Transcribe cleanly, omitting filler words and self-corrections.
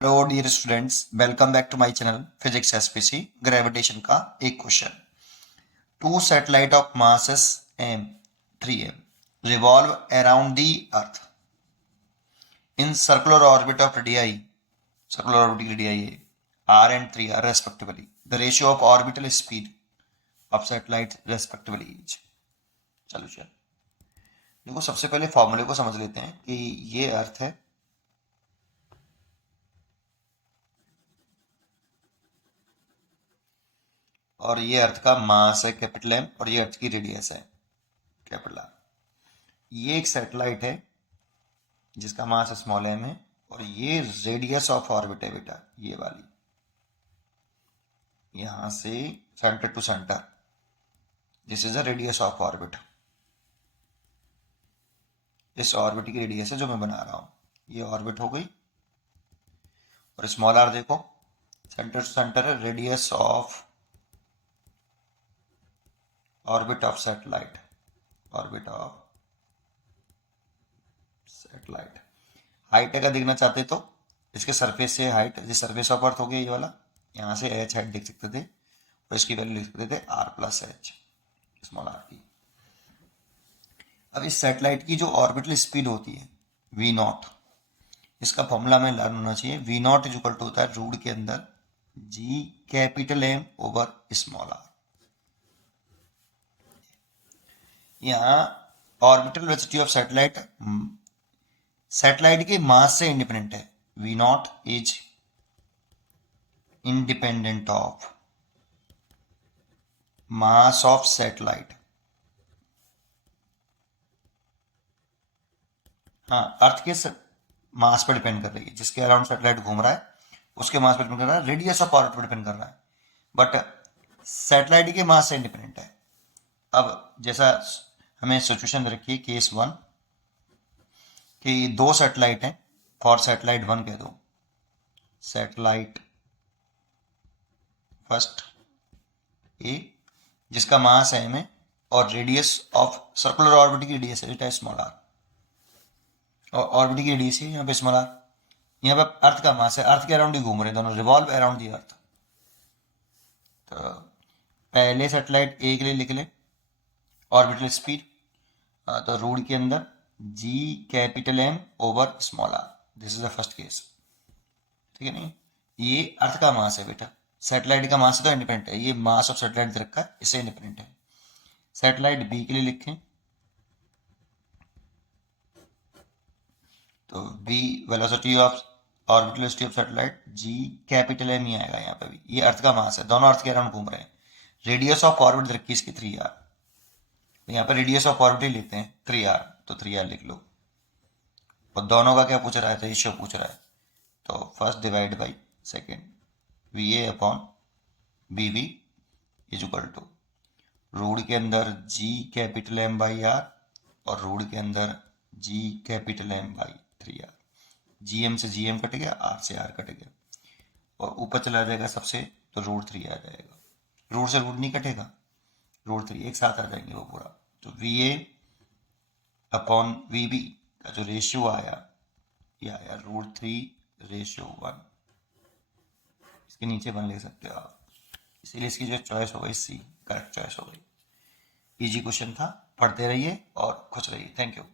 Hello dear students, welcome back to my channel physics SPC. Gravitation का एक question. Two satellite of masses m 3m revolve around the earth in circular orbit of radii, circular orbit radii r and 3r respectively. The ratio of orbital speed of satellites respectively is। चलो देखो, सबसे पहले फॉर्मूले को समझ लेते हैं कि ये अर्थ है और ये अर्थ का मास है कैपिटल M और ये अर्थ की रेडियस है कैपिटल R। ये एक सैटेलाइट है जिसका मास स्मॉल m है और ये रेडियस ऑफ ऑर्बिट है बेटा, ये वाली, यहां से centre to centre, this is the radius of orbit. इस ऑर्बिट की रेडियस है जो मैं बना रहा हूं, ये ऑर्बिट हो गई। और स्मॉल आर देखो, सेंटर टू सेंटर है, radius of orbit of satellite, orbit of satellite. Height अगर देखना चाहते तो इसके सरफेस से हाइट, जिस सरफेस ऑफ अर्थ हो गया ये वाला, यहाँ से h हाइट देख सकते थे और इसकी वैल्यू लिख सकते थे r plus H, small r की। अब इस सैटेलाइट की जो ऑर्बिटल स्पीड होती है v नॉट, इसका फॉर्मूला में लर्न होना चाहिए। v naught is equal to होता है रूट के अंदर g capital M over small r। यहाँ orbital velocity of satellite satellite के मास से इंडिपेंडेंट है। v naught is independent of mass of satellite. हाँ, अर्थ के मास पर डिपेंड कर रही है, जिसके अराउंड सैटेलाइट घूम रहा है उसके मास पर डिपेंड कर रहा है, रेडियस ऑफ ऑर्बिट पर डिपेंड कर रहा है, बट सैटेलाइट के मास से इंडिपेंडेंट है। अब जैसा हमें सिचुएशन रखी है केस 1 कि दो सैटेलाइट हैं, फॉर सैटेलाइट 1 कह दो, सैटेलाइट फर्स्ट ए जिसका मास है m और रेडियस ऑफ सर्कुलर ऑर्बिट की रेडियस है स्मॉल r, और ऑर्बिट की रेडियस है यहाँ पे स्मॉल r। यहाँ पे अर्थ का मास है, अर्थ के अराउंड ही घूम रहे हैं दोनों, रिवॉल्व अराउंड दी अर्थ। तो पहले सैटेलाइट ए के लिए लिख ले ऑर्बिटल स्पीड, तो रूट के अंदर g capital M over small r, this is the first case, ठीक है। नहीं, ये अर्थ का मास है बेटा, सैटेलाइट का मास तो इंडिपेंडेंट है, ये मास ऑफ सैटेलाइट दे रखा है, इससे इंडिपेंडेंट है। सैटेलाइट बी के लिए लिखें तो b velocity of orbital velocity of satellite g capital M ही आएगा यहाँ पे भी, ये अर्थ का मास है, दोनों अर्थ के अराउंड घूम रहे हैं। रेडियस ऑफ ऑर्बिट रखी इसकी 3r, तो यहाँ पे रेडियस ऑफ ऑर्बिट ही लेते हैं 3r, तो 3r लिख लो। और दोनों का क्या पूछ रहा है, रेशियो पूछ रहा है, तो first divide by second, va upon bv is equal to root के अंदर g capital M by r और रूट के अंदर g capital M by 3r। gm से gm कट गया, r से r कट गया, और ऊपर चला जाएगा सबसे तो रूट 3 आ जाएगा। रूट से रूट नहीं कटेगा, रूट 3 एक साथ आ जाएंगे वो पूरा। तो va अपॉन vb का जो रेशियो आया, ये आया रूट 3 रेशियो 1, इसके नीचे 1 ले सकते हो आप, इसीलिए इसकी जो चॉइस हो गई सी, करेक्ट चॉइस हो गई। इजी क्वेश्चन था, पढ़ते रहिए और खुश रहिए। Thank you.